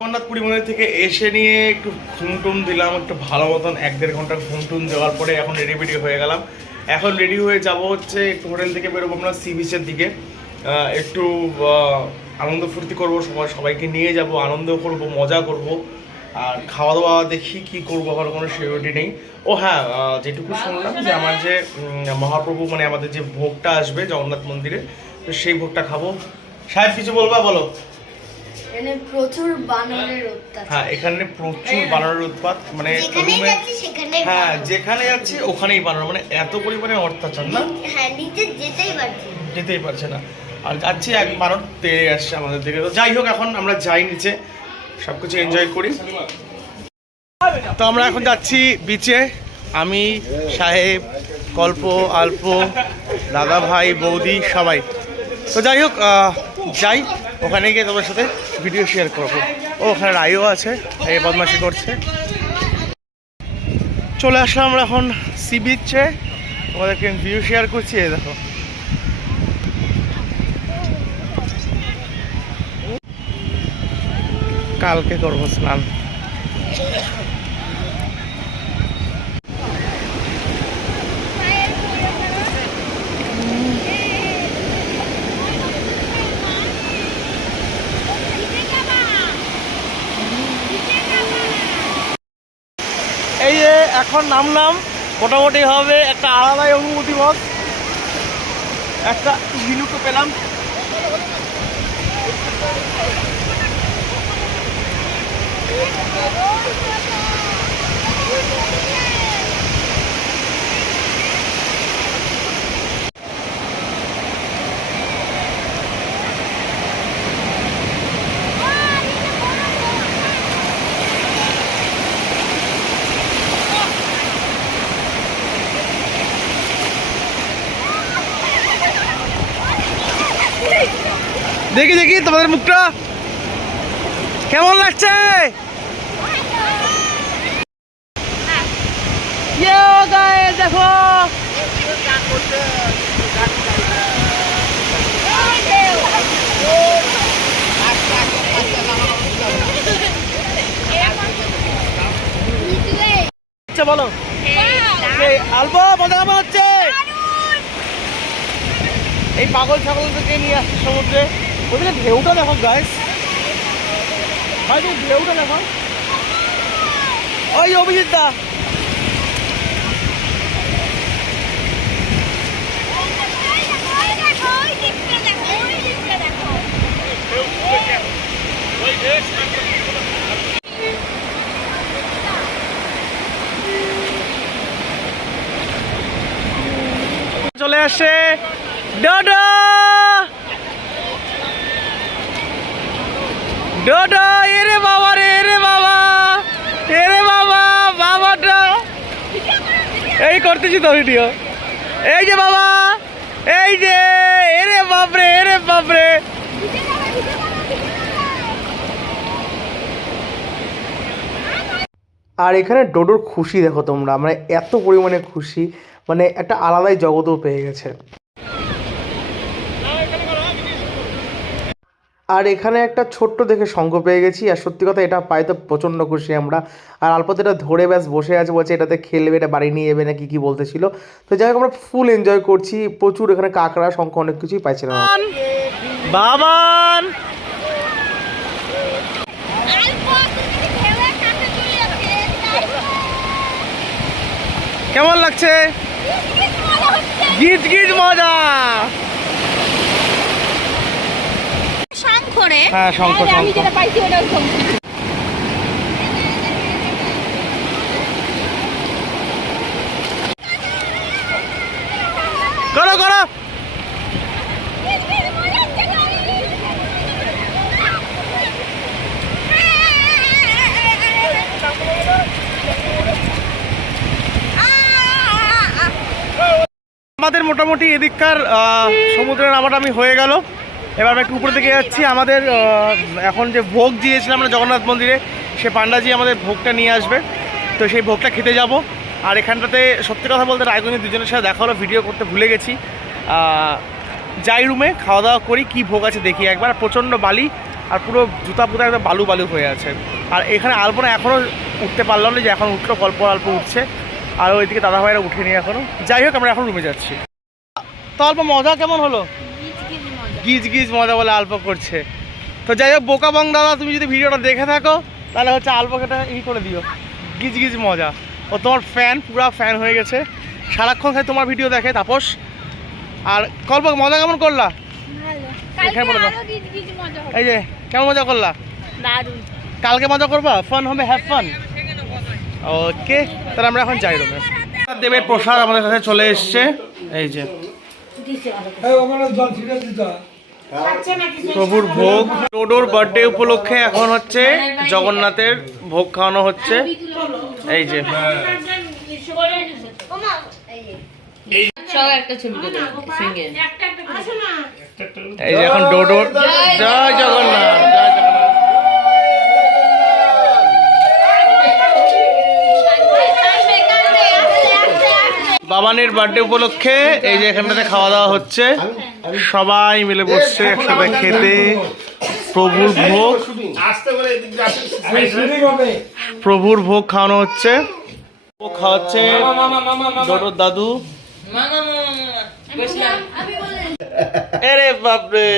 জগন্নাথপুরী মন্দির থেকে এসে নিয়ে একটু ঘুমটুম দিলাম, একটু ভালো মতন 1-1.5 ঘন্টা ঘুমটুম দেওয়ার পরে এখন রেডি হয়ে গেলাম। এখন রেডি হয়ে যাব হচ্ছে একটু হোটেল থেকে বেরোবো আমরা সি বিচের দিকে, একটু আনন্দ ফুর্তি করবো, সবাইকে নিয়ে যাব, আনন্দ করব, মজা করব। আর খাওয়া দাওয়া দেখি কি করবো, আমার কোনো সিউরিটি নেই। ও হ্যাঁ, যেটুকু শুনলাম যে আমার যে মহাপ্রভু মানে আমাদের যে ভোগটা আসবে জগন্নাথ মন্দিরে, তো সেই ভোগটা খাবো। সাহেব কিছু বলবা বলো। এখানে প্রচুর বানরের উৎপাত। হ্যাঁ, এখানে প্রচুর বানরের উৎপাত, মানে হ্যাঁ যেখানে যাচ্ছি ওখানেই বানর, মানে এত পরিমাণে অত্যাচার না। হ্যাঁ, নিচে যেতেই পারছে না। আর যাচ্ছি এক বানর তেড়ে আসছে আমাদের দিকে। তো যাই হোক, এখন আমরা যাই নিচে, সবকিছু এনজয় করি। তো আমরা এখন যাচ্ছি বিচে, আমি, সাহেব, কল্প, আল্প, দাদা ভাই, বৌদি সবাই। তো যাই হোক, যাই ওখানে গিয়ে তোমার সাথে ভিডিও শেয়ার করবো। ও ওখানে রায়ও আছে, এই বদমাশি করছে। চলে আসলাম আমরা এখন সি বিচে, তোমাদেরকে ভিডিও শেয়ার করছি। এই দেখো, কালকে করবো স্নান। এই যে এখন নামলাম, মোটামুটি হবে একটা আলাদাই অনুভূতি বোধ, একটা ঝিনুকও পেলাম। দেখি দেখি তোমাদের মুখটা কেমন লাগছে। দেখো বলো অল্প মজা কেমন হচ্ছে। এই পাগল ছাগল থেকে নিয়ে আসছে সমুদ্রে, ওদিকে ঢেউটা দেখো গাইস, ভাই ঢেউটা দেখো। ওই অভিজিৎ দা, চলে আসে ডোডো ডোডো। এরে বাবা রে, এরে বাবা, এরে বাবা, বাবাটা এই করতেছি তো ভিডিও। এই যে বাবা, এই যে, এরে বাপরে, এরে বাপরে। আর এখানে ডোডোর খুশি দেখো তোমরা, মানে এত পরিমাণে খুশি, মানে একটা আলাদাই জগৎও পেয়ে গেছে। আর এখানে একটা ছোট্ট দেখে শঙ্খ পেয়ে গেছি, আর সত্যি কথা এটা পাই তো প্রচণ্ড খুশি আমরা। আর অল্পতে এটা ধরে ব্যাস বসে আছে, বলছে এটাতে খেলবে, এটা বাড়ি নিয়ে যাবে না কি বলতেছিল। তো যাই হোক, আমরা ফুল এনজয় করছি, প্রচুর এখানে কাঁকড়া, শঙ্খ অনেক কিছুই পাইছিলাম। বাবান কেমন লাগছে? গিট গিট মজা। হ্যাঁ, শঙ্খ আমি যেটা পাইছি ওটা শঙ্খ। করো করো। আমাদের মোটামুটি এদিককার সমুদ্রের নামাটা আমি হয়ে গেল। এবার আমি একটু উপর দিকে যাচ্ছি। আমাদের এখন যে ভোগ দিয়েছিলাম আমরা জগন্নাথ মন্দিরে, সে পান্ডাজি আমাদের ভোগটা নিয়ে আসবে, তো সেই ভোগটা খেতে যাব। আর এখানটাতে সত্যি কথা বলতে রায়গঞ্জে দুজনের সাথে দেখা হলো, ভিডিও করতে ভুলে গেছি। যাই রুমে খাওয়া দাওয়া করি, কি ভোগ আছে দেখি একবার। প্রচণ্ড বালি, আর পুরো জুতা পুতা একদম বালু বালু হয়ে আছে। আর এখানে আলপনা এখনও উঠতে পারলাম না, যে এখন উঠলো, অল্প অল্প উঠছে। আর ওইদিকে দাদা ভাইরা উঠেনি এখনও। যাই হোক, আমরা এখন রুমে যাচ্ছি। তো অল্প মজা কেমন হলো? গিজ গিজ মজা বলে আল্প করছে। তো যাই হোক, বোকা বং দাদা, তুমি যদি ভিডিওটা দেখে থাকো তাহলে হচ্ছে আল্পকেটা করে দিও, গিজ গিজ মজা। ও তোমার ফ্যান, পুরা ফ্যান হয়ে গেছে, সারাক্ষণ খালি তোমার ভিডিও দেখে। তাপস আর কল্প, মজা কেমন করলা? এখানে বলে দাও। এই যে কেমন মজা করলা? দারুণ। কালকে মজা করবা, ফান হবে, হ্যাভ ফান। ওকে, তাহলে আমরা এখন যাই রুমে। দেবের প্রসাদ আমাদের কাছে চলে এসছে, এই যে প্রভুর ভোগ। ডোডোর বার্থডে উপলক্ষে এখন হচ্ছে জগন্নাথের ভোগ খাওয়ানো হচ্ছে। এই যে এই যে এখন ডোডোর, জয় জগন্নাথ, জয় জগন্নাথ। বাবানের বার্থডে উপলক্ষে এই যে এখানটাতে খাওয়া দাওয়া হচ্ছে, সবাই মিলে বসছে একসাথে খেতে। প্রভুর ভোগ, প্রভুর ভোগ খাওয়ানো হচ্ছে। ভোগ খাওয়াচ্ছে ডোডোর দাদু। আরে বাপরে,